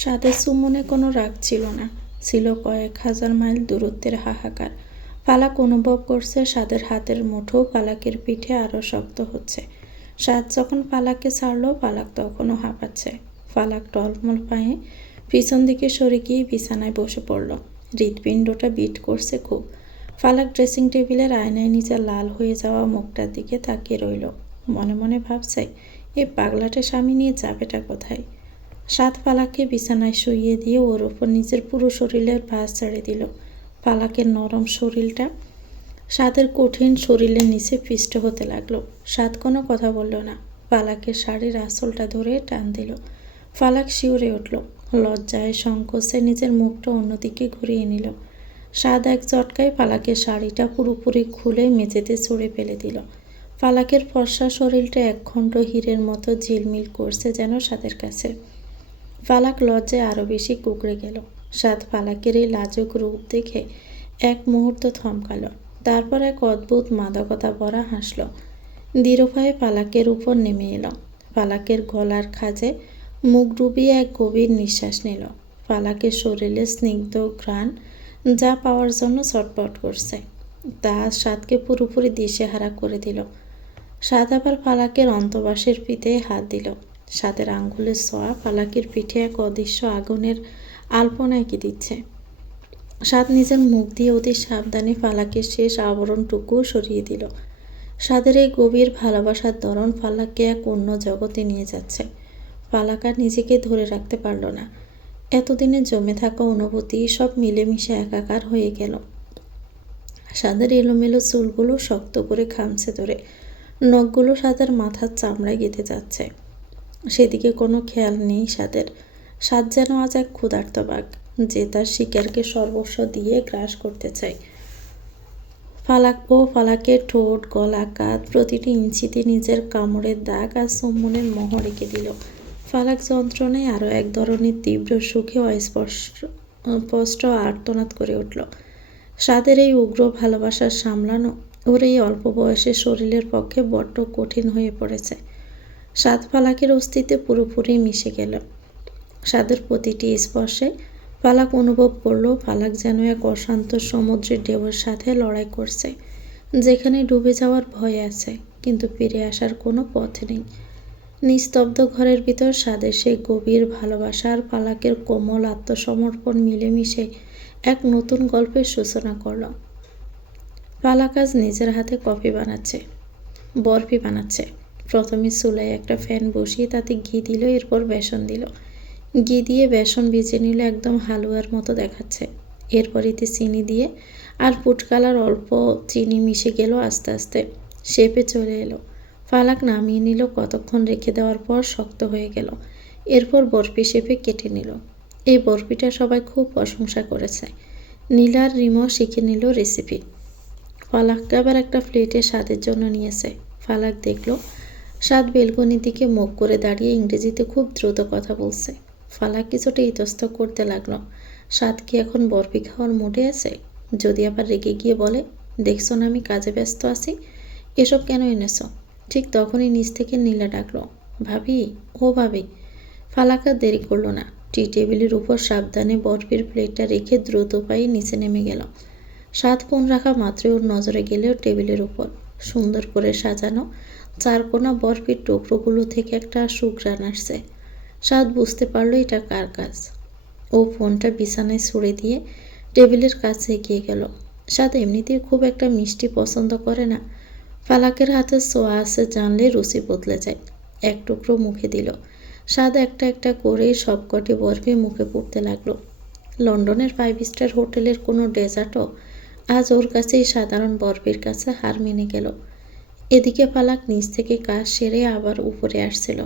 সাদের সুমনে কোনো রাগ ছিল না, ছিল কয়েক হাজার মাইল দূরত্বের হাহাকার। ফালাক অনুভব করছে সাদের হাতের মুঠো পালাকের পিঠে আরও শক্ত হচ্ছে। সাদ যখন ফালাককে ছাড়লো, ফালাক তখনও হাঁপাচ্ছে। ফালাক টলমল পায়ে পিছন দিকে সরে গিয়ে বিছানায় বসে পড়ল। হৃৎপিণ্ডটা বিট করছে খুব। ফালাক ড্রেসিং টেবিলের আয়নায় নিজের লাল হয়ে যাওয়া মুখটার দিকে তাকিয়ে রইল। মনে মনে ভাবছে, এই পাগলাটে স্বামী নিয়ে যাবেটা কোথায়। সাদ ফালাককে বিছানায় শুইয়ে দিয়ে ওর ওপর নিজের পুরো শরীরের ভাঁজ ছেড়ে দিল। ফালাকের নরম শরীরটা সাদের কঠিন শরীরের নিচে পিষ্ট হতে লাগলো। সাদ কোনো কথা বলল না। ফালাকের শাড়ির আঁচলটা ধরে টান দিল। ফালাক শিউরে উঠল। লজ্জায় সংকোচে নিজের মুখটা অন্যদিকে ঘুরিয়ে নিল। সাদ এক ঝটকায় ফালাকের শাড়িটা পুরোপুরি খুলে মেঝেতে ছুঁড়ে ফেলে দিল। ফালাকের ফর্সা শরীরটা একখণ্ড হীরের মতো ঝিলমিল করছে যেন সাদের কাছে। ফালাক লজ্জায় আরও বেশি কুঁকড়ে গেল। সাদ ফালাকের এই লাজুক রূপ দেখে এক মুহূর্ত থমকাল। তারপর এক অদ্ভুত মাদকতা ভরা হাসল। দৃঢ়ভাবে ফালাকের উপর নেমে এলো। ফালাকের গলার খাঁজে মুখ ডুবিয়ে এক গভীর নিঃশ্বাস নিল। ফালাকের শরীরে স্নিগ্ধ ঘ্রাণ যা পাওয়ার জন্য ছটফট করছে, তা সাদকে পুরোপুরি দিশেহারা করে দিল। সাদ আবার ফালাকের অন্তবাসের পিঠে হাত দিল। সাদের আঙ্গুলের ছোঁয়া ফালাকের পিঠে এক অদৃশ্য আগুনের আলপনা এঁকে দিচ্ছে। সাদ নিজের মুখ দিয়ে অতি সাবধানে ফালাকের শেষ আবরণটুকু সরিয়ে দিল। সাদের এই গভীর ভালোবাসার ধরন ফালাককে এক অন্য জগতে নিয়ে যাচ্ছে। ফালাক আর নিজেকে ধরে রাখতে পারল না। এতদিনে জমে থাকা অনুভূতি সব মিলেমিশে একাকার হয়ে গেল। সাদের এলোমেলো চুলগুলো শক্ত করে খামছে ধরে, নখগুলো সাদের মাথার চামড়ায় গেঁথে যাচ্ছে। সেদিকে কোনো খেয়াল নেই সাদের। সাদ যেন আজ এক ক্ষুধার্ত বাঘ, যে তার শিকারকে সর্বস্ব দিয়ে গ্রাস করতে চায়। ফালাকের ঠোঁট, গলা, কাঁধ প্রতিটি ইঞ্চিতে নিজের কামড়ের দাগ আর চুম্বনের মোহর এঁকে দিল। ফালাক যন্ত্রণায় আরও এক ধরনের তীব্র সুখে অস্পষ্ট আর্তনাদ করে উঠল। সাদের এই উগ্র ভালোবাসার সামলানো ওর এই অল্প বয়সের শরীরের পক্ষে বড্ড কঠিন হয়ে পড়েছে। সাদ ফালাকের অস্তিত্বে পুরোপুরি মিশে গেল। সাদের প্রতিটি স্পর্শে ফালাক অনুভব করল ফালাক যেন এক অশান্ত সমুদ্রের ঢেউয়ের সাথে লড়াই করছে, যেখানে ডুবে যাওয়ার ভয় আছে কিন্তু ফিরে আসার কোনো পথ নেই। নিস্তব্ধ ঘরের ভিতর সাদের সেই গভীর ভালোবাসা আর ফালাকের কোমল আত্মসমর্পণ মিলেমিশে এক নতুন গল্পের সূচনা করল। ফালাক আজ নিজের হাতে কফি বানাচ্ছে, বরফি বানাচ্ছে। প্রথমে চুলায় একটা ফ্যান বসিয়ে তাতে ঘি দিল, এরপর বেসন দিল। ঘি দিয়ে বেসন ভেজে নিল, একদম হালুয়ার মতো দেখাচ্ছে। এরপর এতে চিনি দিয়ে আর ফুড কালার অল্প চিনি মিশে গেল। আস্তে আস্তে শেপে চলে এলো। ফালাক নামিয়ে নিল। কতক্ষণ রেখে দেওয়ার পর শক্ত হয়ে গেল। এরপর বরফি শেপে কেটে নিল। এই বরফিটা সবাই খুব প্রশংসা করেছে। নীলা আর রিমও শিখে নিল রেসিপি। ফালাককে আবার একটা প্লেটে স্বাদের জন্য নিয়েছে। ফালাক দেখল সাদ বেলকনির দিকে মুখ করে দাঁড়িয়ে ইংরেজিতে খুব দ্রুত কথা বলছে। ফালাক কিছুটা ইতস্তত করতে লাগলো। সাদ কি এখন বরফি খাওয়ার মুডে আছে? যদি আবার রেগে গিয়ে বলে, দেখছো না আমি কাজে ব্যস্ত আছি, এসব কেন এনেছ? ঠিক তখনই নিচ থেকে নীলা ডাকলো, ভাবি, ও ভাবি। ফালাক আর দেরি করলো না। টি টেবিলের উপর সাবধানে বরফির প্লেটটা রেখে দ্রুত পায়ে নিচে নেমে গেল। সাদ ফোন রাখা মাত্রই ওর নজরে গেলেও টেবিলের উপর সুন্দর করে সাজানো চারকোনা বরফির টুকরোগুলো থেকে একটা সুঘ্রাণ আসছে। সাদ বুঝতে পারলো এটা কার কাজ। ও ফোনটা বিছানায় ছুঁড়ে দিয়ে টেবিলের কাছে এগিয়ে গেল। সাদ এমনিতেই খুব একটা মিষ্টি পছন্দ করে না। ফালাকের হাতে ছোঁয়া আছে জানলে রুচি বদলে যায়। এক টুকরো মুখে দিল। সাদ একটা একটা করে সবকটি বরফি মুখে পড়তে লাগলো। লন্ডনের 5 স্টার হোটেলের কোনো ডেজার্টও আজ ওর কাছে এই সাধারণ বরফির কাছে হার মেনে গেল। এদিকে ফালাক নিচ থেকে কাজ সেরে আবার উপরে আসছিল।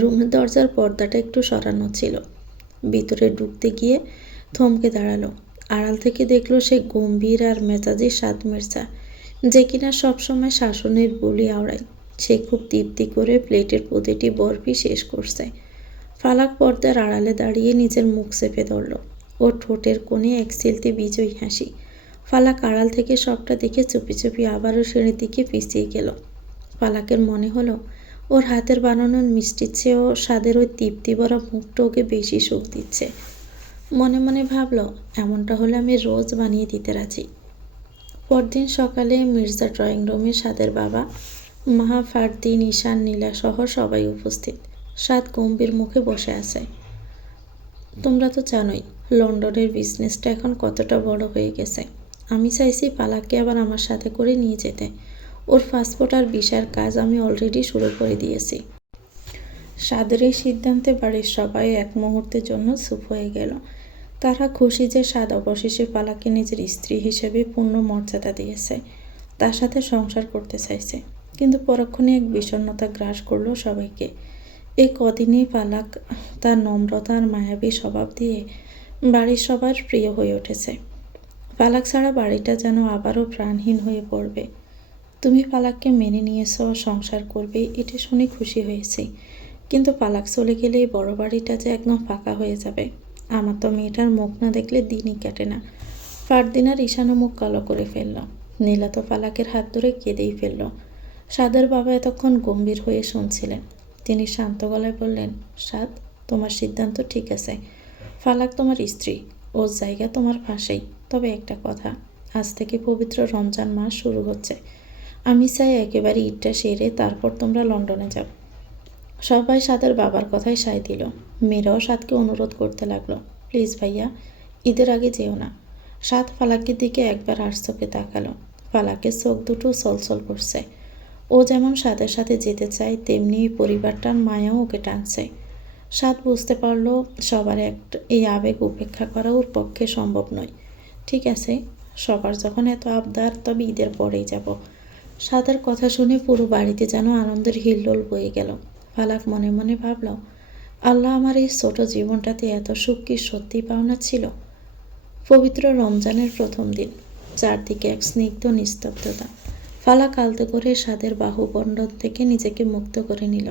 রুমের দরজার পর্দাটা একটু সরানো ছিল। ভিতরে ঢুকতে গিয়ে থমকে দাঁড়ালো। আড়াল থেকে দেখলো সে গম্ভীর আর মেজাজি সাদ মির্জা, যে কিনা সবসময় শাসনের বুলি আওড়ায়। সে খুব তৃপ্তি করে প্লেটের প্রতিটি বরফি শেষ করছে। ফালাক পর্দার আড়ালে দাঁড়িয়ে নিজের মুখ চেপে ধরল। ওর ঠোঁটের কোণে এক চিলতে বিজয়ী হাসি। ফালাক আড়াল থেকে সবটা দেখে চুপি চুপি আবারও সিঁড়ির দিকে পিছিয়ে গেল। ফালাকের মনে হলো ওর হাতের বানানো মিষ্টির চেয়েও স্বাদের ওই তৃপ্তি ভরা মুখটা ওকে বেশি সুখ দিচ্ছে। মনে মনে ভাবল, এমনটা হলে আমি রোজ বানিয়ে দিতে রাজি। পরদিন সকালে মির্জা ড্রয়িং রুমে স্বাদের বাবা, মা, ফারদিন, ঈশান, নীলা সহ সবাই উপস্থিত। স্বাদ গম্ভীর মুখে বসে আছে। তোমরা তো জানোই লন্ডনের বিজনেসটা এখন কতটা বড় হয়ে গেছে। আমি চাইছি পালাককে আবার আমার সাথে করে নিয়ে যেতে। ওর পাসপোর্ট আর ভিসার কাজ আমি অলরেডি শুরু করে দিয়েছি। স্বাদের এই সিদ্ধান্তে বাড়ির সবাই এক মুহূর্তের জন্য চুপ হয়ে গেল। তারা খুশি যে স্বাদ অবশেষে পালাককে নিজের স্ত্রী হিসেবে পূর্ণ মর্যাদা দিয়েছে, তার সাথে সংসার করতে চাইছে। কিন্তু পরক্ষণে এক বিষণ্ণতা গ্রাস করলো সবাইকে। এই কদিনেই পালাক তার নম্রতা আর মায়াবী স্বভাব দিয়ে বাড়ির সবার প্রিয় হয়ে উঠেছে। পালাক ছাড়া বাড়িটা যেন আবারও প্রাণহীন হয়ে পড়বে। তুমি পালাককে মেনে নিয়েছ, সংসার করবে, এটা শুনে খুশি হয়েছি। কিন্তু পালাক চলে গেলে এই বড় বাড়িটা যে একদম ফাঁকা হয়ে যাবে। আমার তো মেয়েটার মুখ না দেখলে দিনই কাটে না। ফারদিন আর ঈশানও মুখ কালো করে ফেলল। নীলা তো পালাকের হাত ধরে কেঁদেই ফেলল। স্বাদের বাবা এতক্ষণ গম্ভীর হয়ে শুনছিলেন। তিনি শান্ত গলায় বললেন, স্বাদ, তোমার সিদ্ধান্ত ঠিক আছে। পালাক তোমার স্ত্রী, ওর জায়গা তোমার পাশেই। তবে একটা কথা, আজ থেকে পবিত্র রমজান মাস শুরু হচ্ছে। আমি চাই একেবারে ঈদটা সেরে তারপর তোমরা লন্ডনে যাও। সবাই স্বাদের বাবার কথায় সায় দিল। মেয়েরাও স্বাদকে অনুরোধ করতে লাগলো, প্লিজ ভাইয়া, ঈদের আগে যেও না। স্বাদ পালাকের দিকে একবার আর চোখে তাকালো। পালাকের চোখ দুটো ছলছল করছে। ও যেমন স্বাদের সাথে যেতে চায়, তেমনি পরিবারটার মায়াও ওকে টানছে। স্বাদ বুঝতে পারলো সবার এই আবেগ উপেক্ষা করা ওর পক্ষে সম্ভব নয়। ঠিক আছে, সবার যখন এত আবদার, তবে ঈদের পরেই যাব। স্বাদের কথা শুনে পুরো বাড়িতে যেন আনন্দের হিল্লোল বয়ে গেল। পালাক মনে মনে ভাবল, আল্লাহ, আমার এই ছোট জীবনটাতে এত সুখ কি সত্যি পাওনা ছিল। পবিত্র রমজানের প্রথম দিন, চারদিকে এক স্নিগ্ধ নিস্তব্ধতা। পালাক আলতো করে স্বাদের বাহুবন্ধন থেকে নিজেকে মুক্ত করে নিল।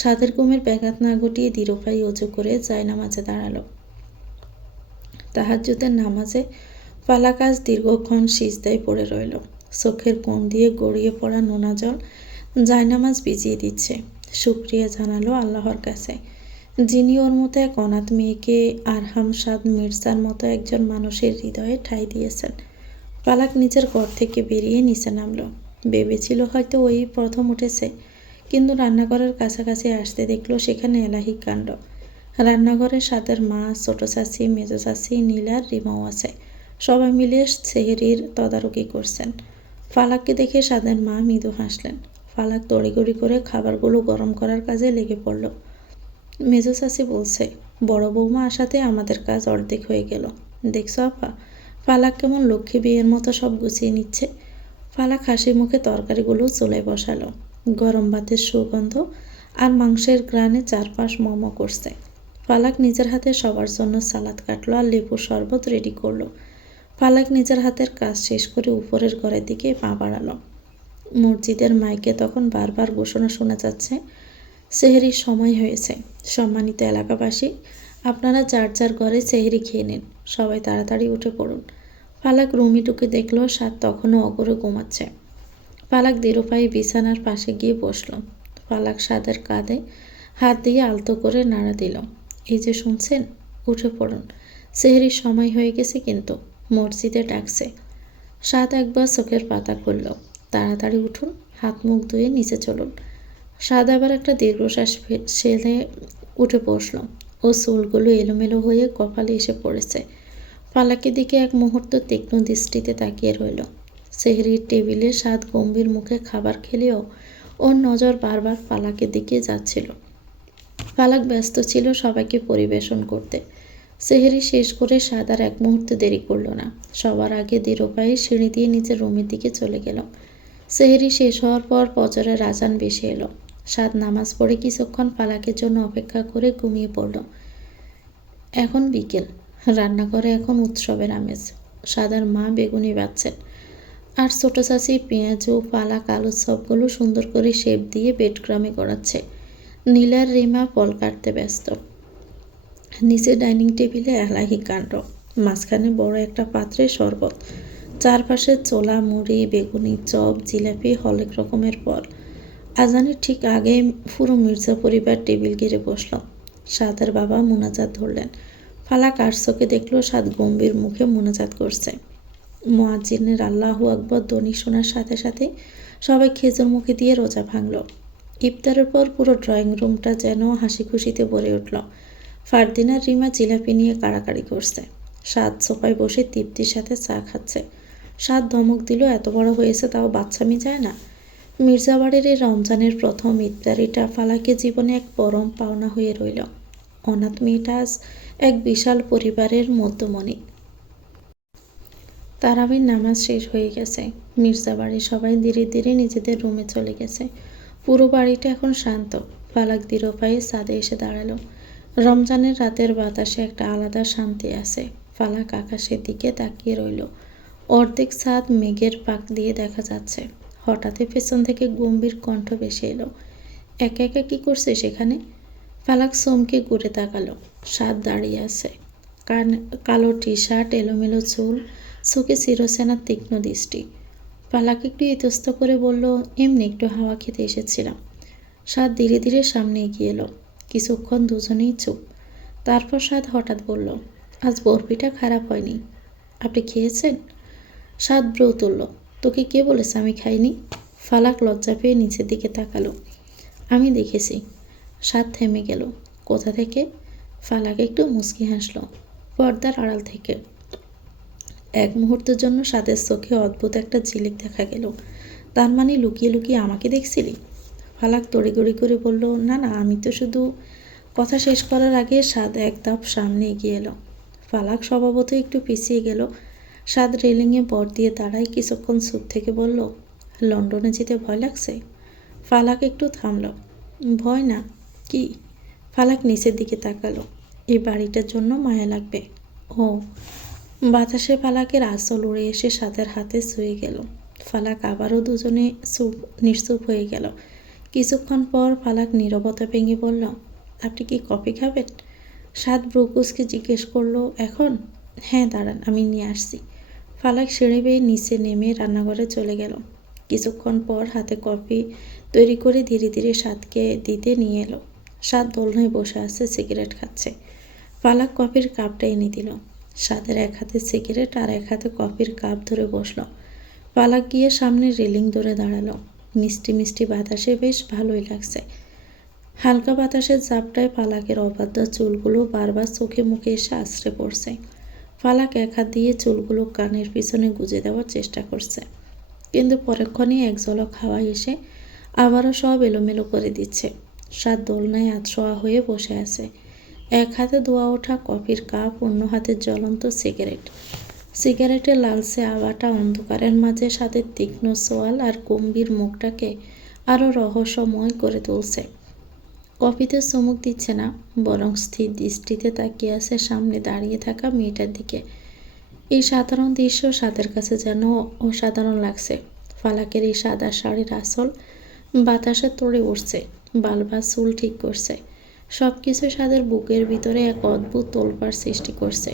স্বাদের ঘুমের ব্যাঘাত না ঘটিয়ে দৃঢ়পায়ে অজু করে জায়নামাজে দাঁড়ালো। তাহাজ্জুদের নামাজে পালাক আজ দীর্ঘক্ষণ সিজদায় পড়ে রইল। চোখের কোণ দিয়ে গড়িয়ে পড়া নোনা জল জায়নামাজ ভিজিয়ে দিচ্ছে। শুকরিয়া জানালো আল্লাহর কাছে, যিনি ওর মতো এক অনাথ মেয়েকে আরহাম স্বাদ মির্জার মতো একজন মানুষের হৃদয়ে ঠাঁই দিয়েছেন। পালাক নিজের ঘর থেকে বেরিয়ে নিচে নামলো। ভেবেছিল হয়তো ওই প্রথম উঠেছে, কিন্তু রান্নাঘরের কাছাকাছি আসতে দেখলো সেখানে এলাহি কাণ্ড। রান্নাঘরে স্বাদের মা, ছোট চাচি, মেজো চাচি, নীলার রিমাও আছে। সবাই মিলে সেহরির তদারকি করছেন। পালাককে দেখে স্বাদের মা মৃদু হাসলেন। পালাক তড়িঘড়ি করে খাবারগুলো গরম করার কাজে লেগে পড়ল। মেজো চাচি বলছে, বড় বৌমা আসাতে আমাদের কাজ অর্ধেক হয়ে গেল। দেখছো আপা, পালাক কেমন লক্ষ্মী বিয়ের মতো সব গুছিয়ে নিচ্ছে। পালাক হাসি মুখে তরকারিগুলো চুলায় বসালো। গরম ভাতের সুগন্ধ আর মাংসের ঘ্রাণে চারপাশ মোমো করছে। পালাক নিজের হাতে সবার জন্য সালাদ কাটলো আর লেবুর শরবত রেডি করলো। পালাক নিজের হাতের কাজ শেষ করে উপরের ঘরের দিকে পা বাড়ালো। মসজিদের মাইকে তখন বারবার ঘোষণা শোনা যাচ্ছে, সেহরির সময় হয়েছে। সম্মানিত এলাকাবাসী, আপনারা যার যার ঘরে সেহরি খেয়ে নিন। সবাই তাড়াতাড়ি উঠে পড়ুন। পালাক রুমে ঢুকে দেখলো স্বাদ তখনও অগরে ঘুমাচ্ছে। পালাক দৃঢ়পায়ে বিছানার পাশে গিয়ে বসল। পালাক স্বাদের কাঁধে হাত দিয়ে আলতো করে নাড়া দিল। এই যে শুনছেন, উঠে পড়ুন, সেহরির সময় হয়ে গেছে কিন্তু, মসজিদে ডাকছে। স্বাদ একবার চোখের পাতা খুলল। তাড়াতাড়ি উঠুন, হাত মুখ ধুয়ে নিচে চলুন। স্বাদ আবার একটা দীর্ঘশ্বাস ফেলে উঠে বসল। ও চুলগুলো এলোমেলো হয়ে কপালে এসে পড়েছে। পালাকের দিকে এক মুহূর্ত তীক্ষ্ণ দৃষ্টিতে তাকিয়ে রইল। সেহরির টেবিলে স্বাদ গম্ভীর মুখে খাবার খেলেও ওর নজর বারবার পালাকের দিকে যাচ্ছিল। পালাক ব্যস্ত ছিল সবাইকে পরিবেশন করতে। সেহরি শেষ করে স্বাদ আর এক মুহূর্ত দেরি করল না। সবার আগে দৃঢ়পায়ে সিঁড়ি দিয়ে নিজের রুমের দিকে চলে গেল। সেহরি শেষ হওয়ার পর ফজরের আজান ভেসে এলো। স্বাদ নামাজ পড়ে কিছুক্ষণ পালাকের জন্য অপেক্ষা করে ঘুমিয়ে পড়ল। এখন বিকেল। রান্নাঘরে এখন উৎসবের আমেজ। স্বাদের মা বেগুনি বাচ্ছেন, আর ছোট চাচি পেঁয়াজু, পালাক, আলু সবগুলো সুন্দর করে শেপ দিয়ে বেডক্রামে গড়াচ্ছে। নীলার রিমা ফল কাটতে ব্যস্ত। নিচে ডাইনিং টেবিলে এলাহি কাণ্ড। মাঝখানে বড় একটা পাত্রে শরবত, চারপাশে ছোলা, মুড়ি, বেগুনি, চপ, জিলাপি, হরেক রকমের ফল। আজানের ঠিক আগে পুরো মির্জা পরিবার টেবিল ঘিরে বসল। সাদের বাবা মোনাজাত ধরলেন। ফালাক আর চোখে দেখল সাদ গম্ভীর মুখে মোনাজাত করছে। মুয়াজ্জিনের আল্লাহু আকবর ধ্বনি শোনার সাথে সাথে সবাই খেজুর মুখে দিয়ে রোজা ভাঙল। ইফতারের পর পুরো ড্রয়িং রুমটা যেন হাসি খুশিতে ভরে উঠল। ফারদিন আর রিমা জিলাপি নিয়ে কাড়াকাড়ি করছে। সাদ সোফায় বসে তৃপ্তির সাথে চা খাচ্ছে। সাদ ধমক দিল, এত বড় হয়েছে তাও বাচ্চামি যায় না। মির্জাবাড়ির এই রমজানের প্রথম ইফতারিটা ফালাকের জীবনে এক পরম পাওনা হয়ে রইল। অনাথ মেয়েটা আজ এক বিশাল পরিবারের মধ্যমণি। তারাবির নামাজ শেষ হয়ে গেছে। মির্জাবাড়ির সবাই ধীরে ধীরে নিজেদের রুমে চলে গেছে। পুরো বাড়িটা এখন শান্ত। ফালাক দৃঢ় পায়ে ছাদে এসে দাঁড়ালো। রমজানের রাতের বাতাসে একটা আলাদা শান্তি আছে। ফালাক আকাশের দিকে তাকিয়ে রইল। অর্ধেক ছাদ মেঘের পাক দিয়ে দেখা যাচ্ছে। হঠাৎই পেছন থেকে গম্ভীর কণ্ঠ ভেসে এলো, একা একা কি করছে সেখানে? ফালাক চমকে ঘুরে তাকালো। সাদ দাঁড়িয়ে আছে। কালো টি শার্ট, এলোমেলো চুল, চোখে চিরচেনার তীক্ষ্ণ দৃষ্টি। ফালাক একটু ইতস্ত করে বলল, এমনি একটু হাওয়া খেতে এসেছিলাম। সাদ ধীরে ধীরে সামনে এগিয়ে এলো। কিছুক্ষণ দুজনেই চুপ। তারপর সাদ হঠাৎ বলল, আজ বরফিটা খারাপ হয়নি। আপনি খেয়েছেন? সাদ ব্রু তুলল। তোকে কে বলেছে আমি খাইনি? ফালাক লজ্জা পেয়ে নিচের দিকে তাকালো। আমি দেখেছি। সাদ থেমে গেল। কোথা থেকে? ফালাক একটু মুচকি হাসল। পর্দার আড়াল থেকে। এক মুহূর্তের জন্য সাদের চোখে অদ্ভুত একটা ঝিলিক দেখা গেল। তার মানে লুকিয়ে লুকিয়ে আমাকে দেখছিলি? ফালাক তড়িগড়ি করে বলল, না না, আমি তো শুধু। কথা শেষ করার আগে সাদ এক ধাপ সামনে এগিয়ে এলো। ফালাক স্বভাবতই একটু পিছিয়ে গেল। সাদ রেলিংয়ে বর দিয়ে দাঁড়ায় কিছুক্ষণ চুপ থেকে বলল, লন্ডনে যেতে ভয় লাগছে? ফালাক একটু থামল। ভয় না, কি? ফালাক নিচের দিকে তাকালো। এই বাড়িটার জন্য মায়া লাগবে। ও। বাতাসে ফালাকের আঁচল উড়ে এসে সাদের হাতে ছুঁয়ে গেল। ফালাক আবারও দুজনে নিশ্চুপ হয়ে গেল। কিছুক্ষণ পর ফালাক নীরবতা ভেঙে বলল, আপনি কি কফি খাবেন? সাদ ব্রুকুসকে জিজ্ঞেস করলো, এখন? হ্যাঁ, দাঁড়ান, আমি নিয়ে আসছি। ফালাক সিঁড়ি বেয়ে নিচে নেমে রান্নাঘরে চলে গেল। কিছুক্ষণ পর হাতে কফি তৈরি করে ধীরে ধীরে সাদকে দিতে নিয়ে এলো। সাদ দোলনায় বসে আছে, সিগারেট খাচ্ছে। ফালাক কফির কাপটা এনে দিল। সাদের এক হাতে সিগারেট আর এক হাতে কফির কাপ ধরে বসলো। ফালাক গিয়ে সামনে রেলিং ধরে দাঁড়ালো। মিষ্টি মিষ্টি বাতাসে বেশ ভালোই লাগছে। হালকা বাতাসের ঝাপটায় ফালাকের অবাধ্য চুলগুলো বারবার চোখে মুখে এসে আছড়ে পড়ছে। ফালাক এক হাত দিয়ে চুলগুলো কানের পিছনে গুজে দেওয়ার চেষ্টা করছে, কিন্তু পরক্ষণে এক ঝলক হাওয়া এসে আবারও সব এলোমেলো করে দিচ্ছে। সাদ দোলনায় আতশোয়া হয়ে বসে আছে। এক হাতে ধোয়া ওঠা কফির কাপ, অন্য হাতে জ্বলন্ত সিগারেট। সিগারেটের লালচে আভাটা অন্ধকারের মাঝে সাদের তীক্ষ্ণ সোয়াল আর গম্ভীর মুখটাকে আরও রহস্যময় করে তুলছে। কফিতে চুমুক দিচ্ছে না, বরং স্থির দৃষ্টিতে তাকিয়ে আছে সামনে দাঁড়িয়ে থাকা মেয়েটার দিকে। এই সাধারণ দৃশ্য সাদের কাছে যেন অসাধারণ লাগছে। ফালাকের এই সাদা শাড়ির আঁচল বাতাসে তোড়ে উঠছে, বালবা চুল ঠিক করছে। সব কিছু সাদের বুকের ভিতরে এক অদ্ভুত তোলপাড় সৃষ্টি করছে।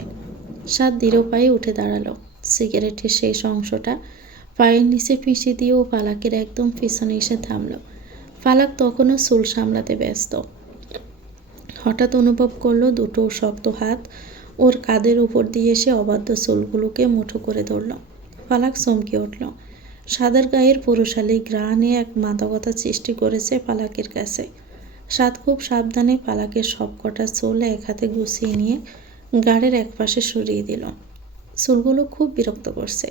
সাদ দৃঢ় পায়ে উঠে দাঁড়ালো। সিগারেটের শেষ অংশটা পায়ের নিচে পিষে দিয়েও ফালাকের একদম পিছনে এসে থামলো। ফালাক তখনও চুল সামলাতে ব্যস্ত। হঠাৎ অনুভব করলো দুটো শক্ত হাত ওর কাঁধের উপর দিয়ে এসে অবাধ্য চুলগুলোকে মুঠো করে ধরল। ফালাক চমকে উঠল। সাদের গায়ের পুরুষালী ঘ্রাণে এক মাদকতা সৃষ্টি করেছে ফালাকের কাছে। সাদ খুব সাবধানে ফালাকের সবকটা চুল এক হাতে গুছিয়ে নিয়ে গাড়ির একপাশে সরিয়ে দিল। চুলগুলো খুব বিরক্ত করছে।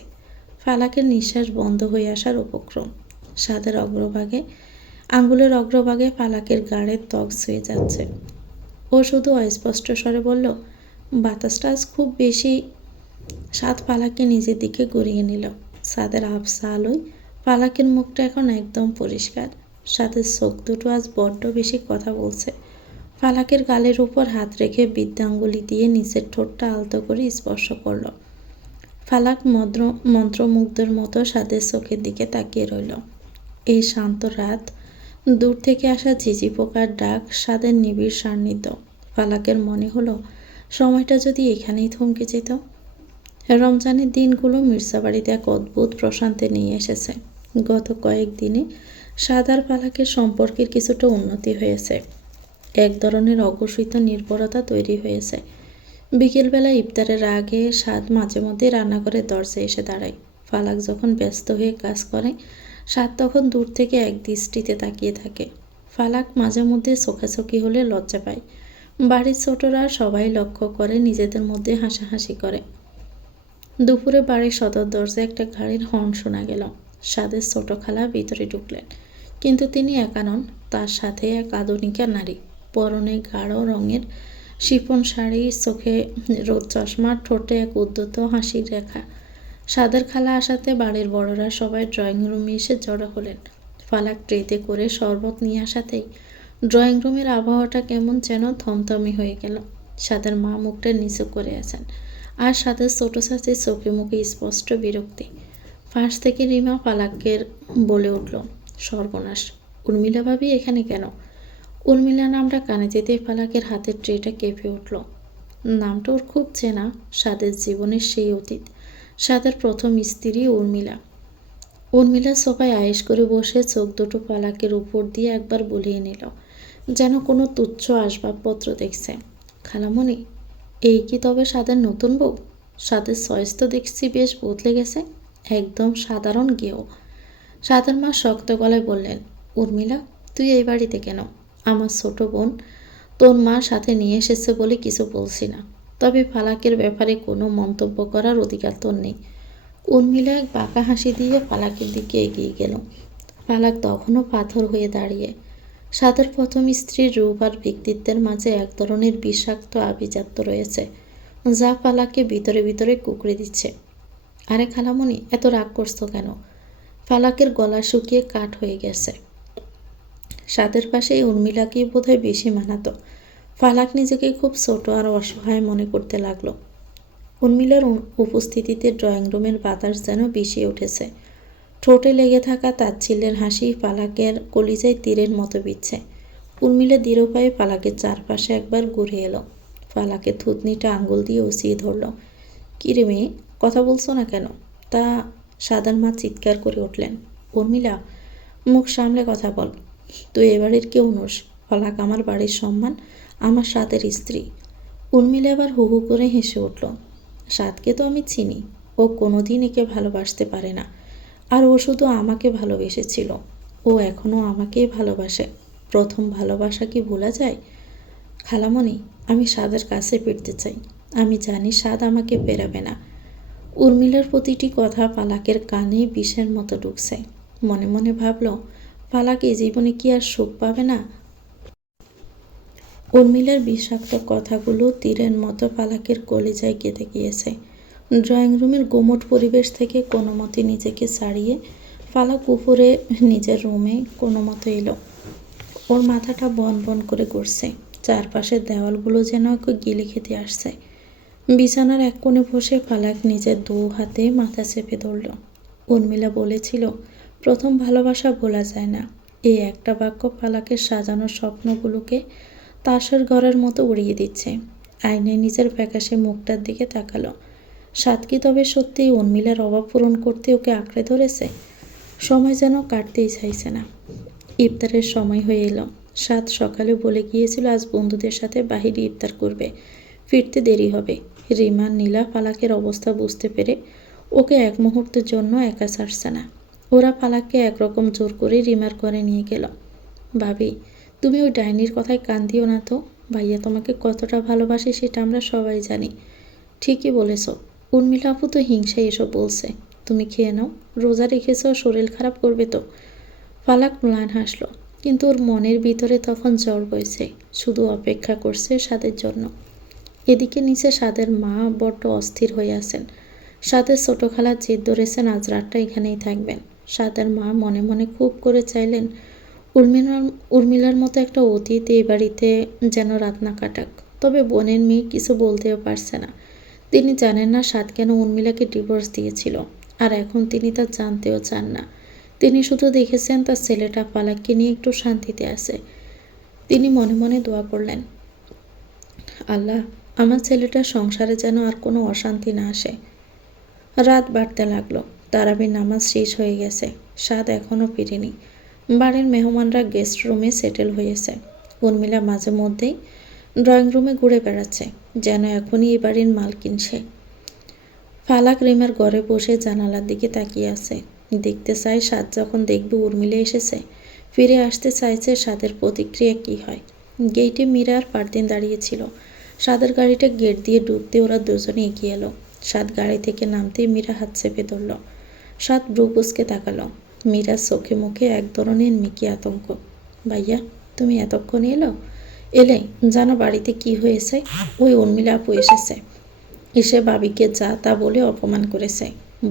ফালাকের নিঃশ্বাস বন্ধ হয়ে আসার উপক্রম। সাদের আঙ্গুলের অগ্রভাগে ফালাকের গাড়ের ত্বক ছুঁয়ে যাচ্ছে। ও শুধু অস্পষ্ট স্বরে বলল, বাতাসটা আজ খুব বেশি। সাদ ফালাককে নিজের দিকে গড়িয়ে নিল। সাদের আবছা আলোয় ফালাকের মুখটা এখন একদম পরিষ্কার। সাদের চোখ দুটো আজ বড্ড বেশি কথা বলছে। ফালাকের গালের উপর হাত রেখে বৃদ্ধাঙ্গুলি দিয়ে নিচের ঠোঁটটা আলতো করে স্পর্শ করল। ফালাক মন্ত্রমুগ্ধের মতো সাদের চোখের দিকে তাকিয়ে রইল। এই শান্ত রাত, দূর থেকে আসা ঝিঝি পোকার ডাক, সাদের নিবিড় সান্নিধ্য। ফালাকের মনে হলো সময়টা যদি এখানেই থমকে যেত। রমজানের দিনগুলো মির্জাবাড়িতে এক অদ্ভুত প্রশান্তি নিয়ে এসেছে। গত কয়েকদিনে সাদ আর ফালাকের সম্পর্কের কিছুটা উন্নতি হয়েছে। এক ধরনের অঘোষিত নির্ভরতা তৈরি হয়েছে। বিকেলবেলা ইফতারের আগে সাদ মাঝে মধ্যে রান্নাঘরের দরজায় এসে দাঁড়ায়। ফালাক যখন ব্যস্ত হয়ে কাজ করে, সাদ তখন দূর থেকে এক দৃষ্টিতে তাকিয়ে থাকে। ফালাক মাঝে মধ্যে চোখাচোখি হলে লজ্জা পায়। বাড়ির ছোটরা সবাই লক্ষ্য করে, নিজেদের মধ্যে হাসাহাসি করে। দুপুরে বাড়ির সদর দরজায় একটা গাড়ির হর্ন শোনা গেল। সাদের ছোট খালা ভিতরে ঢুকলেন, কিন্তু তিনি একা নন, তার সাথে এক আধুনিকা নারী। পরনে গাঢ় রঙের শিফন শাড়ি, চোখে রোদ চশমা, ঠোঁটে এক উদ্যত হাসির রেখা। সাদের খালা আসাতে বাড়ির বড়রা সবাই ড্রয়িং রুমে এসে জড়ো হলেন। ফালাক ট্রেতে করে শরবত নিয়ে আসাতেই ড্রয়িং রুমের আবহাওয়াটা কেমন যেন থমথমে হয়ে গেল। সাদের মা মুখটা নিচু করে আছেন, আর সাদের ছোট চাচির চোখে মুখে স্পষ্ট বিরক্তি। পাশ থেকে রিমা ফালাকের বলে উঠল, সর্বনাশ, উর্মিলা ভাবি এখানে কেন? উর্মিলা নামটা কানে যেতেই ফালাকের হাতের ট্রেটা কেঁপে উঠল। নামটা ওর খুব চেনা, সাদের জীবনের সেই অতীত। সাদের প্রথম স্ত্রী উর্মিলা। উর্মিলা সোফায় আয়েশ করে বসে চোখ দুটো ফালাকের উপর দিয়ে একবার বুলিয়ে নিল, যেন কোনো তুচ্ছ আসবাবপত্র দেখছে। খালামণি, এই কি তবে সাদের নতুন বউ? সাদের চয়েস তো দেখছি বেশ বদলে গেছে, একদম সাধারণ গেও। সাদের মা শক্ত গলায় বললেন, উর্মিলা, তুই এই বাড়িতে কেন? আমার ছোট বোন তোর মা সাথে নিয়ে এসেছে বলে কিছু বলছি না, তবে ফালাকের ব্যাপারে কোনো মন্তব্য করার অধিকার তোর নেই। উর্মিলা এক বাঁকা হাসি দিয়ে ফালাকের দিকে এগিয়ে গেল। ফালাক তখনও পাথর হয়ে দাঁড়িয়ে। সাদের প্রথম স্ত্রীর রূপ আর ব্যক্তিত্বের মাঝে এক ধরনের বিষাক্ত আভিজাত্য রয়েছে, যা ফালাককে ভিতরে ভিতরে কুঁকড়ে দিচ্ছে। আরে খালামণি, এত রাগ করছো কেন? ফালাকের গলা শুকিয়ে কাঠ হয়ে গেছে। সাদের পাশে উর্মিলাকেই বোধহয় বেশি মানাতো। ফালাক নিজেকে খুব ছোট আর অসহায় মনে করতে লাগলো। উর্মিলার উপস্থিতিতে ড্রয়িং রুমের বাতাস যেন বিষিয়ে উঠেছে। ঠোঁটে লেগে থাকা তাচ্ছিল্যের হাসি ফালাকের কলিজায় তীরের মতো বিচ্ছে। উর্মিলা দৃঢ় পায়ে ফালাকের চারপাশে একবার ঘুরে এলো। ফালাকের থুতনিটা আঙুল দিয়ে উঁচিয়ে ধরল। কিরে মেয়ে, কথা বলছো না কেন? তা সাদার মা চিৎকার করে উঠলেন, উর্মিলা, মুখ সামলে কথা বল। তুই এ বাড়ির কেউ নোস। ফালাক আমার বাড়ির সম্মান, আমার সাদের স্ত্রী। উর্মিলা এবার হু হু করে হেসে উঠল। সাদকে তো আমি চিনি, ও কোনোদিন একে ভালোবাসতে পারে না, আর ও শুধু আমাকে ভালোবেসেছিল, ও এখনও আমাকেই ভালোবাসে। প্রথম ভালোবাসা কি ভোলা যায়? খালামণি, আমি সাদের কাছে ফিরতে চাই। আমি জানি সাদ আমাকে পেরাবে না। উর্মিলার প্রতিটি কথা ফালাকের কানে বিষের মতো ঢুকছে। মনে মনে ভাবল, ফালাক এই জীবনে কি আর সুখ পাবে না? উর্মিলার বিষাক্ত কথাগুলো তীরের মতো ফালাকের কলিজায় গেঁথে গিয়েছে। ড্রয়িং রুমের গুমোট পরিবেশ থেকে কোনো মতে নিজেকে ছাড়িয়ে ফালাক উপরে নিজের রুমে কোনো মতো এলো। ওর মাথাটা বন বন করে ঘুরছে, চারপাশের দেওয়ালগুলো যেন ওকে গিলে খেতে আসছে। বিছানার এক কোণে বসে ফালাক নিজের দু হাতে মাথা চেপে ধরল। উর্মিলা বলেছিল, প্রথম ভালোবাসা ভোলা যায় না। এই একটা বাক্য ফালাকের সাজানো স্বপ্নগুলোকে তাসের ঘরের মতো উড়িয়ে দিচ্ছে। আয়নায় নিজের ফ্যাকাশে মুখটার দিকে তাকালো। সাদ কি তবে সত্যিই উর্মিলার অভাব পূরণ করতে ওকে আঁকড়ে ধরেছে? সময় যেন কাটতেই চাইছে না। ইফতারের সময় হয়ে এলো। সাদ সকালে বলে গিয়েছিল আজ বন্ধুদের সাথে বাহিরে ইফতার করবে, ফিরতে দেরি হবে। রিমা নীলা ফালাকের অবস্থা বুঝতে পেরে ওকে এক মুহূর্তের জন্য একা ছাড়ছে না। ওরা ফালাককে একরকম জোর করে রিমার ঘরে নিয়ে গেল। ভাবি, তুমি ওই ডাইনির কথায় কান দিও না তো। ভাইয়া তোমাকে কতটা ভালোবাসে সেটা আমরা সবাই জানি। ঠিকই বলেছ, উর্মিলা আপু তো হিংসায় এসব বলছে। তুমি খেয়ে নাও, রোজা রেখেছ, শরীর খারাপ করবে তো। ফালাক ম্লান হাসলো, কিন্তু ওর মনের ভিতরে তখন জ্বর বইছে, শুধু অপেক্ষা করছে সাদের জন্য। এদিকে নিচে সাদের মা বড্ড অস্থির হয়ে আছেন। সাদের ছোট খালা জেদ ধরেছেন আজ রাতটা এখানেই থাকবেন। সাদের মা মনে মনে খুব করে চাইলেন উর্মিলার মতো একটা অতীত এই বাড়িতে যেন রাত না কাটাক। তবে বোনের মেয়ে কিছু বলতেও পারছে না। তিনি জানেন না সাদ কেন উর্মিলাকে ডিভোর্স দিয়েছিল, আর এখন তিনি তা জানতেও চান না। তিনি শুধু দেখেছেন তার ছেলেটা ফালাককে নিয়ে একটু শান্তিতে আছে। তিনি মনে মনে দোয়া করলেন, আল্লাহ, আমার ছেলেটার সংসারে যেন আর কোনো অশান্তি না আসে। রাত বাড়তে লাগলো। তারাবির নামাজ শেষ হয়ে গেছে। সাদ এখনও ফিরেনি। বাড়ির মেহমানরা গেস্ট রুমে সেটেল হয়েছে। উর্মিলা মাঝে মধ্যেই ড্রয়িং রুমে ঘুরে বেড়াচ্ছে, যেন এখনই এই বাড়ির মালকিন সে। ফালাক রিমের ঘরে বসে জানালার দিকে তাকিয়ে আছে। দেখতে চায় সাদ যখন দেখবে উর্মিলা এসেছে, ফিরে আসতে চাইছে সাদের প্রতিক্রিয়া কী হয়। গেইটে মীরা আর ফারদিন দাঁড়িয়েছিল। সাদের গাড়িটা গেট দিয়ে ঢুকতে ওরা দুজনে এগিয়ে এলো। সাদ গাড়ি থেকে নামতেই মীরা হাত চেপে ধরল। সাদ ব্রু কুঁচকে তাকালো। মীরার চোখে মুখে এক ধরনের মিকি আতঙ্ক। ভাইয়া, তুমি এতক্ষণে এলে? জানো বাড়িতে কি হয়েছে? ওই উর্মিলা আপু এসেছে। এসে ভাবিকে যা তা বলে অপমান করেছে।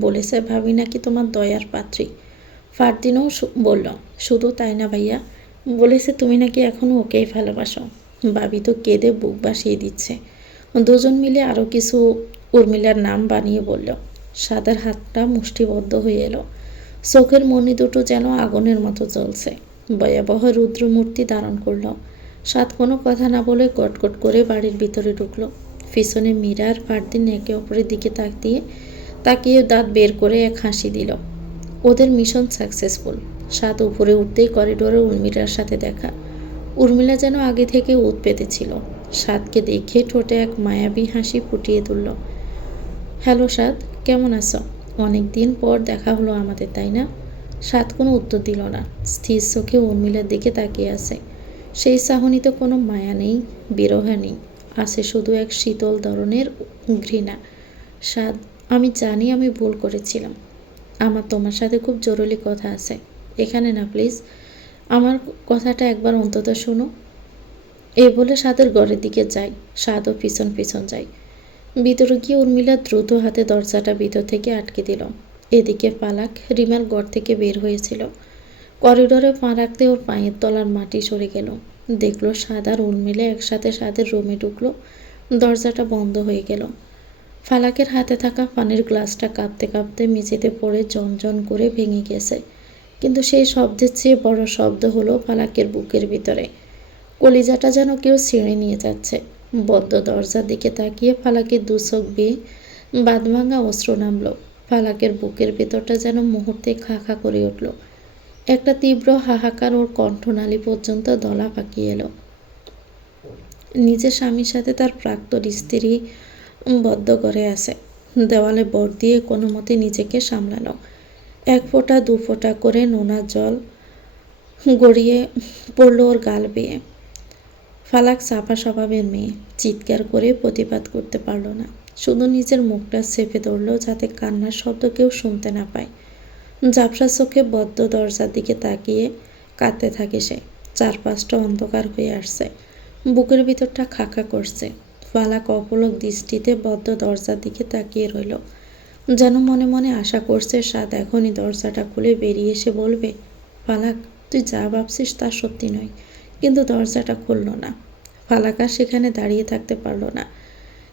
বলেছে ভাবি নাকি তোমার দয়ার পাত্রী। ফারদিনও বলল, শুধু তাই না ভাইয়া, বলেছে তুমি নাকি এখনও ওকেই ভালোবাসো। ভাবি তো কেঁদে বুক বাসিয়ে দিচ্ছে। দুজন মিলে আরও কিছু উর্মিলার নাম বানিয়ে বলল। সাদার হাতটা মুষ্টিবদ্ধ হয়ে এলো। চোখের মণি দুটো যেন আগুনের মতো জ্বলছে। ভয়াবহ রুদ্রমূর্তি ধারণ করল। সাদ কোনো কথা না বলে গটগট করে বাড়ির ভিতরে ঢুকলো। পিছনে মীরা আর ফারদিন একে অপরের দিকে তাকিয়ে দাঁত বের করে এক হাসি দিল। ওদের মিশন সাকসেসফুল। সাদ উপরে উঠতেই করিডোরে উর্মিলার সাথে দেখা। উর্মিলা যেন আগে থেকে ওত পেতেছিল। সাদকে দেখে ঠোঁটে এক মায়াবী হাসি ফুটিয়ে তুলল। হ্যালো সাদ, কেমন আছো? অনেক দিন পর দেখা হলো আমাদের, তাই না? সাদ কোনো উত্তর দিল না। স্থির চোখে উর্মিলার দিকে তাকিয়ে আছে। সেই চাহনিতে কোনো মায়া নেই, বিরহ নেই, আছে শুধু এক শীতল ধরনের ঘৃণা। সাদ, আমি জানি আমি ভুল করেছিলাম। আমার তোমার সাথে খুব জরুরি কথা আছে। এখানে না প্লিজ, আমার কথাটা একবার অন্তত শোনো। এই বলে সাদের ঘরের দিকে যাই। সাদও পিছন পিছন যায়। ভিতরে গিয়ে উর্মিলা দ্রুত হাতে দরজাটা ভিতর থেকে আটকে দিল। এদিকে ফালাক রিমার ঘর থেকে বের হয়েছিল। করিডোরে পা রাখতে ওর পায়ের তলার মাটি সরে গেল। দেখলো সাদ আর উর্মিলা একসাথে সাদের রুমে ঢুকলো। দরজাটা বন্ধ হয়ে গেল। ফালাকের হাতে থাকা পানির গ্লাসটা কাঁপতে কাঁপতে মেঝেতে পড়ে জন করে ভেঙে গেছে। কিন্তু সেই শব্দের চেয়ে বড় শব্দ হলো ফালাকের বুকের ভিতরে। কলিজাটা যেন কেউ ছিঁড়ে নিয়ে যাচ্ছে। বদ্ধ দরজার দিকে তাকিয়ে ফালাকের দু চোখ বেয়ে বাঁধভাঙা অশ্রু নামল। ফালাকের বুকের ভেতরটা যেন মুহূর্তে খা খা করে উঠল। একটা তীব্র হাহাকার ওর কণ্ঠনালী পর্যন্ত দলা পাকিয়ে এলো। নিজের স্বামীর সাথে তার প্রাক্তন স্ত্রী বদ্ধ করে আছে। দেওয়ালে বর দিয়ে কোনো মতে নিজেকে সামলালো। এক ফোঁটা দু ফোঁটা করে নোনা জল গড়িয়ে পড়ল ওর গাল বেয়ে। ফালাক চাপা স্বভাবের মেয়ে, চিৎকার করে প্রতিবাদ করতে পারল না। শুধু নিজের মুখটা চেপে ধরল যাতে কান্নার শব্দ কেউ শুনতে না পায়। ঝাপসা চোখে বদ্ধ দরজার দিকে তাকিয়ে কাঁদতে থাকে সে। চারপাশটা অন্ধকার হয়ে আসছে। বুকের ভিতরটা খাকা করছে। ফালাক অপলক দৃষ্টিতে বদ্ধ দরজার দিকে তাকিয়ে রইল, যেন মনে মনে আশা করছে সাদ এখনই দরজাটা খুলে বেরিয়ে এসে বলবে, ফালাক তুই যা ভাবছিস তা সত্যি নয়। কিন্তু দরজাটা খুলল না। ফালাক আর সেখানে দাঁড়িয়ে থাকতে পারল না।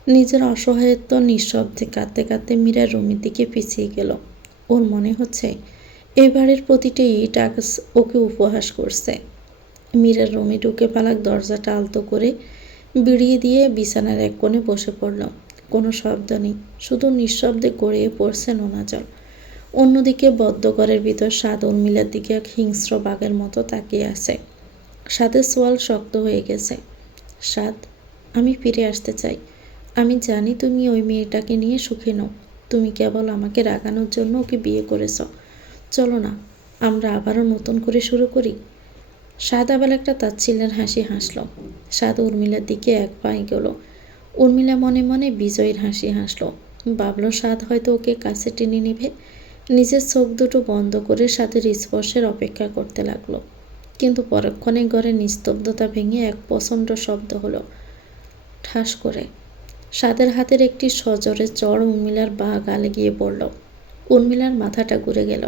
নিজের অসহায়ত্ব নিঃশব্দে কাঁদতে কাঁদতে মীরার রুমের দিকে পিছিয়ে গেল। ওর মনে হচ্ছে এই বাড়ির প্রতিটি ইট ওকে উপহাস করছে। মীরার রুমে ঢুকে ফালাক দরজাটা আলতো করে বিড়িয়ে দিয়ে বিছানার এক কোণে বসে পড়ল। কোনো শব্দ নেই, শুধু নিঃশব্দে গড়িয়ে পড়ছে নোনা জল। অন্যদিকে বদ্ধ ঘরের ভিতর সাদ উর্মিলার দিকে এক হিংস্র বাঘের মতো তাকিয়ে আছে। সাদের সোয়াল শক্ত হয়ে গেছে। সাদ, আমি ফিরে আসতে চাই। আমি জানি তুমি ওই মেয়েটাকে নিয়ে সুখী নও। তুমি কেবল আমাকে রাগানোর জন্য ওকে বিয়ে করেছ। চলো না, আমরা আবারও নতুন করে শুরু করি। সাদ আবার একটা তাচ্ছিল্যের হাসি হাসল। সাদ উর্মিলার দিকে এক পা এগোল। উর্মিলা মনে মনে বিজয়ের হাসি হাসল। ভাবল সাদ হয়তো ওকে কাছে টেনে নেবে। নিজের চোখ দুটো বন্ধ করে সাদের স্পর্শের অপেক্ষা করতে লাগলো। কিন্তু পরক্ষণে ঘরে নিস্তব্ধতা ভেঙে এক প্রচণ্ড শব্দ হলো, ঠাস করে। সাদের হাতের একটি সজোরে চড় উর্মিলার বাঁ গালে গিয়ে পড়ল। উর্মিলার মাথাটা ঘুরে গেল।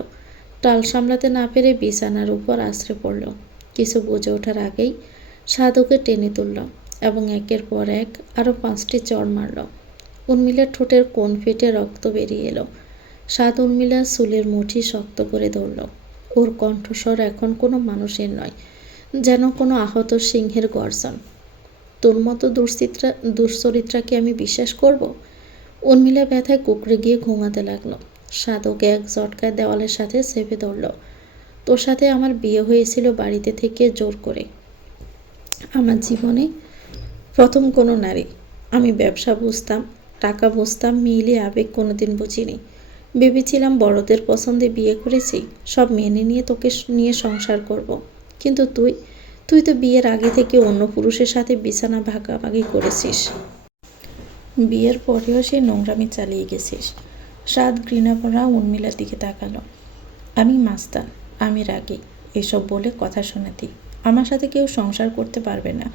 টাল সামলাতে না পেরে বিছানার উপর আছড়ে পড়ল। কিছু বুঝে ওঠার আগেই সাদ ওকে টেনে তুলল এবং একের পর এক আরও 5টি চড় মারল। উর্মিলার ঠোঁটের কোণ ফেটে রক্ত বেরিয়ে এলো। সাদ উর্মিলার চুলের মুঠি শক্ত করে ধরল। ওর কণ্ঠস্বর এখন কোনো মানুষের নয়, যেন কোনো আহত সিংহের গর্জন। তোর মতো দুশ্চরিত্রাকে আমি বিশ্বাস করব? উর্মিলা ব্যথায় কুঁকড়ে গিয়ে ঘুমাতে লাগলো। সাদ ওকে এক ঝটকায় দেওয়ালের সাথে চেপে ধরল। তোর সাথে আমার বিয়ে হয়েছিল বাড়িতে থেকে জোর করে। আমার জীবনে প্রথম কোনো নারী। আমি ব্যবসা বুঝতাম, টাকা বুঝতাম, মিলে আবেগ কোনোদিন বুঝিনি। ভেবেছিলাম বড়দের পছন্দে বিয়ে করেছি, সব মেনে নিয়ে তোকে নিয়ে সংসার করব। কিন্তু তুই তুই তো বিয়ের আগে থেকে অন্য পুরুষের সাথে বিছানা ভাগাভাগি করেছিস। বিয়ের পরেও সে নোংরামি চালিয়ে গেছিস। সাত ঘৃণা ভরা উর্মিলার দিকে তাকালো। আমি মাস্তান, আমি রাগী, এসব বলে কথা শোনাতি। আমার সাথে কেউ সংসার করতে পারবে না।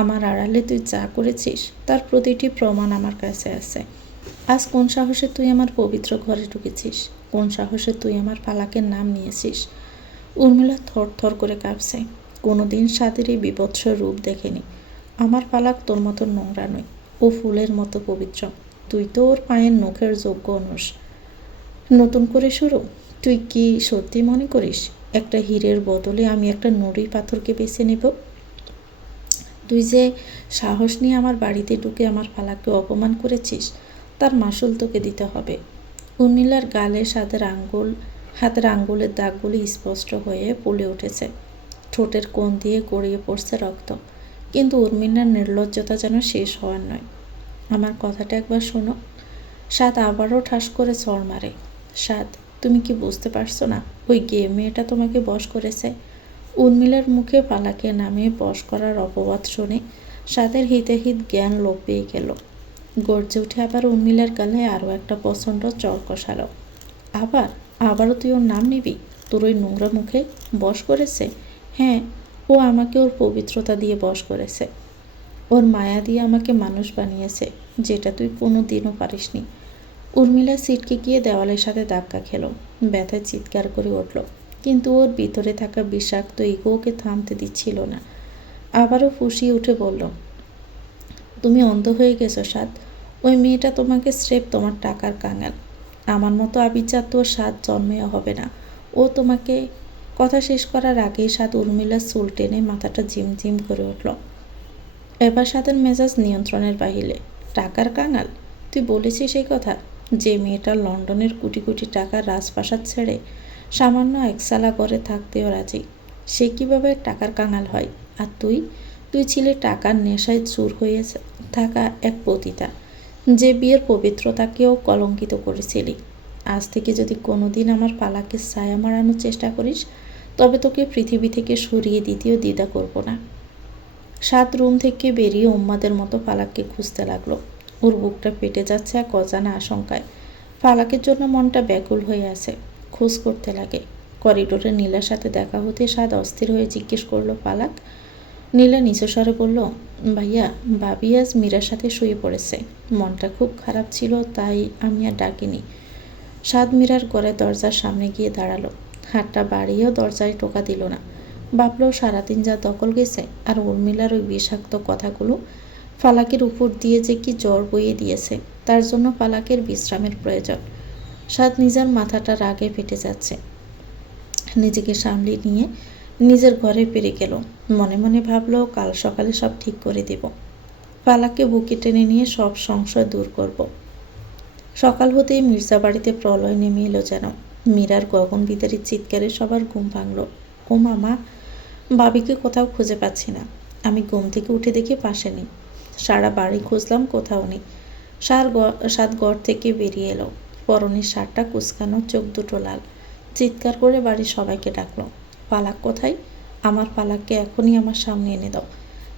আমার আড়ালে তুই যা করেছিস তার প্রতিটি প্রমাণ আমার কাছে আছে। আজ কোন সাহসে তুই আমার পবিত্র ঘরে ঢুকেছিস? কোন সাহসে তুই আমার পালাকের নাম নিয়েছিস? উর্মিলা থর থর করে কাঁপছে। কোনোদিন সাদের এই বীভৎস রূপ দেখেনি। আমার পালাক তোর মতো নোংরা নয়, ও ফুলের মতো পবিত্র। তুই তো ওর পায়ের নখের যোগ্য নস। নতুন করে শুরু? তুই কি সত্যি মনে করিস একটা হীরের বদলে আমি একটা নুড়ি পাথরকে বেছে নেব? তুই যে সাহস নিয়ে আমার বাড়িতে ঢুকে আমার পালাককে অপমান করেছিস, তার মাসুল তোকে দিতে হবে। উর্মিলার গালে হাতের আঙ্গুলের দাগগুলি স্পষ্ট হয়ে ফুলে উঠেছে। ঠোঁটের কোণ দিয়ে গড়িয়ে পড়ছে রক্ত। কিন্তু উর্মিলার নির্লজ্জতা যেন শেষ হওয়ার নয়। আমার কথাটা একবার শোনো। সাদ আবারও ঠাস করে চড় মারে। সাদ, তুমি কি বুঝতে পারছো না? ওই গে মেয়েটা তোমাকে বশ করেছে। উর্মিলার মুখে পালাকে নামে বশ করার অপবাদ শুনে সাদের হিতাহিত জ্ঞান লোপ পেয়ে গেল। গর্জে উঠে আবার উর্মিলার গালে আরও একটা প্রচণ্ড চড় কষালো। আবারও তুই ওর নাম নিবি? তোর ওই নোংরা মুখে বশ করেছে? হ্যাঁ, ও আমাকে ওর পবিত্রতা দিয়ে বশ করেছে। ওর মায়া দিয়ে আমাকে মানুষ বানিয়েছে, যেটা তুই কোনো দিনও পারিসনি। উর্মিলা সিটকে গিয়ে দেওয়ালের সাথে ধাক্কা খেলো। ব্যথায় চিৎকার করে উঠল। কিন্তু ওর ভিতরে থাকা বিষাক্ত ইগো ওকে থামতে দিচ্ছিল না। আবারও ফুঁসিয়ে উঠে বলল, তুমি অন্ধ হয়ে গেছো সাদ। ওই মেয়েটা তোমাকে স্রেফ তোমার টাকার কাঙাল। আমার মতো আবিচার তোর সাদ জন্মেও হবে না। ও তোমাকে। কথা শেষ করার আগেই সাদ উর্মিলার চুল টেনে মাথাটা ঝিমঝিম করে উঠল। এবার সাদের মেজাজ নিয়ন্ত্রণের বাহিরে। টাকার কাঙাল? তুই বলেছিস এই কথা? যে মেয়েটা লন্ডনের কোটি কোটি টাকার রাজপ্রাসাদ ছেড়ে সামান্য একসালা ঘরে থাকতেও রাজি, সে কীভাবে টাকার কাঙাল হয়? আর তুই তুই ছিলে টাকার নেশায় চুর হয়ে থাকা এক পতিতা, যে বিয়ের পবিত্রতাকেও কলঙ্কিত করেছিলি। আজ থেকে যদি কোনোদিন আমার পালাকে ছায়া মারানোর চেষ্টা করিস, তবে তোকে পৃথিবী থেকে সরিয়ে দিতেও দ্বিধা করব না। সাত রুম থেকে বেরিয়ে উম্মাদের মতো পালাককে খুঁজতে লাগলো। ওর বুকটা পেটে যাচ্ছে এক অজানা আশঙ্কায়। পালাকের জন্য মনটা ব্যাকুল হয়ে আছে। খোঁজ করতে লাগে। করিডোরে নীলার সাথে দেখা হতে সাদ অস্থির হয়ে জিজ্ঞেস করলো, পালাক? নীলা নিচস্বরে বলল, ভাইয়া, ভাবি আজ মীরার সাথে শুয়ে পড়েছে। মনটা খুব খারাপ ছিল, তাই আমি আর ডাকিনি। সাদ মীরার ঘরে দরজার সামনে গিয়ে দাঁড়ালো। হাতটা বাড়িয়েও দরজায় টোকা দিল না। ভাবলো সারাদিন যা দখল গেছে, আর উর্মিলার ওই বিষাক্ত কথাগুলো ফালাকের উপর দিয়ে যে কি জ্বর বইয়ে দিয়েছে, তার জন্য ফালাকের বিশ্রামের প্রয়োজন। সাদ নিজের মাথাটা রাগে ফেটে যাচ্ছে। নিজেকে সামলে নিয়ে নিজের ঘরে ফিরে গেল। মনে মনে ভাবলো, কাল সকালে সব ঠিক করে দেব। ফালাককে বুকে টেনে নিয়ে সব সংশয় দূর করব। সকাল হতেই মির্জা বাড়িতে প্রলয় নেমে এলো যেন। মীরার গগনবিদারী চিৎকারে সবার ঘুম ভাঙল। ও মামা, ভাবিকে কোথাও খুঁজে পাচ্ছি না। আমি ঘুম থেকে উঠে দেখি পাশে নেই। সারা বাড়ি খুঁজলাম, কোথাও নেই। সাত ঘর থেকে বেরিয়ে এলো। পরনের শার্টটা কুচকানো, চোখ দুটো লাল। চিৎকার করে বাড়ির সবাইকে ডাকলো, পালাক কোথায়? আমার পালাককে এখনই আমার সামনে এনে দাও।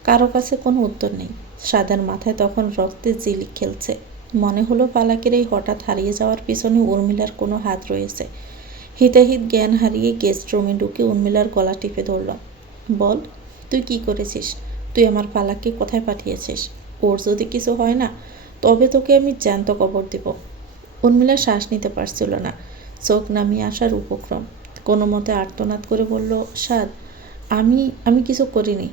কারো কাছে কোনো উত্তর নেই। সাদার মাথায় তখন রক্তের জিলিক খেলছে। মনে হলো পালাকের এই হঠাৎ হারিয়ে যাওয়ার পিছনে উর্মিলার কোনো হাত রয়েছে। হিতাহিত জ্ঞান হারিয়ে গেস্ট রুমে ঢুকে উর্মিলার গলা টিপে ধরল। বল, তুই কি করেছিস? তুই আমার পালাককে কোথায় পাঠিয়েছিস? ওর যদি কিছু হয় না, তবে তোকে আমি জ্যান্ত কবর দেব। উর্মিলা শ্বাস নিতে পারছিল না। চোখ নামিয়ে আসার উপক্রম। কোনো মতে আর্তনাদ করে বলল, সাদ, আমি কিছু করিনি।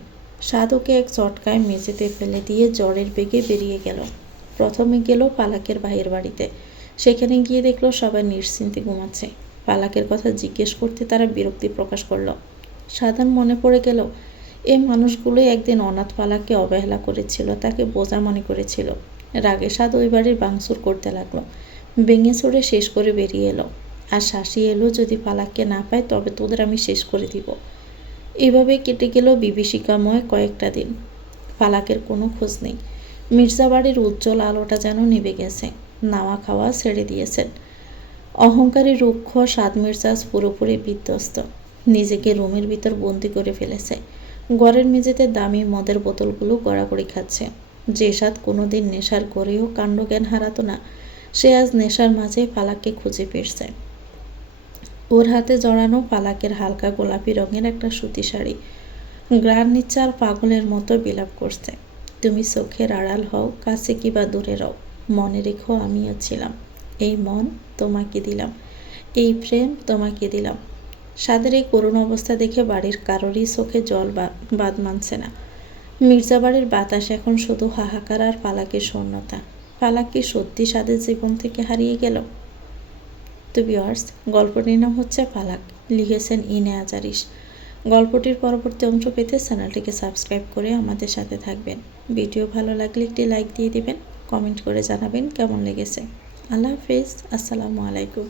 সাদ ওকে এক চটকায় মেঝেতে ফেলে দিয়ে জ্বরের বেগে বেরিয়ে গেল। প্রথমে গেল পালাকের ভাইয়ের বাড়িতে। সেখানে গিয়ে দেখলো সবাই নিশ্চিন্তে ঘুমাচ্ছে। পালাকের কথা জিজ্ঞেস করতে তারা বিরক্তি প্রকাশ করল। সাধারণ মনে পড়ে গেল, এই মানুষগুলোই একদিন অনাথ পালাককে অবহেলা করেছিল, তাকে বোঝা মনে করেছিল। রাগে সাদ ওই বাড়ির ভাঙচুর করতে লাগলো। ভেঙে চুরে শেষ করে বেরিয়ে এলো। আর শাসি এলো যদি ফালাককে না পায় তবে তোদের আমি শেষ করে দিব। এভাবে কেটে গেল বিভীষিকাময় কয়েকটা দিন। ফালাকের কোনো খোঁজ নেই। মির্জা বাড়ির উজ্জ্বল আলোটা যেন নিভে গেছে। নাওয়া খাওয়া ছেড়ে দিয়েছেন। অহংকারী রুক্ষ সাদ মির্জাজ পুরোপুরি বিধ্বস্ত। নিজেকে রুমের ভিতর বন্দি করে ফেলেছে। ঘরের মেঝেতে দামি মদের বোতলগুলো গড়াগড়ি খাচ্ছে। যে স্বাদ কোনোদিন নেশার করেও কাণ্ডজ্ঞান হারাতো না, সে আজ নেশার মাঝে ফালাককে খুঁজে ফিরছে। ওর হাতে জড়ানো ফালাকের হালকা গোলাপি রঙের একটা সুতি শাড়ি। গ্রান নিচ্ছে আর পাগলের মতো বিলাপ করছে। তুমি চোখের আড়াল হও, কাছে কিবা দূরে রও, মনে রেখো আমিও ছিলাম। এই মন তোমাকে দিলাম, এই প্রেম তোমাকে দিলাম। সাদের এই করুণ অবস্থা দেখে বাড়ির কারোরই চোখে জল বাদ মানছে না। মির্জা বাড়ির বাতাস এখন শুধু হাহাকার আর ফালাকের শূন্যতা। ফালাক কি সত্যি সাদের জীবন থেকে হারিয়ে গেল? তো ভিউয়ার্স, গল্পটির নাম হচ্ছে ফালাক, লিখেছেন ইনে আজারিস। গল্পটির পরবর্তী অংশ পেতে চ্যানেলটিকে সাবস্ক্রাইব করে আমাদের সাথে থাকবেন। ভিডিও ভালো লাগলে একটি লাইক দিয়ে দিবেন, কমেন্ট করে জানাবেন কেমন লেগেছে। আল্লাহ হাফেজ, আসসালামু আলাইকুম।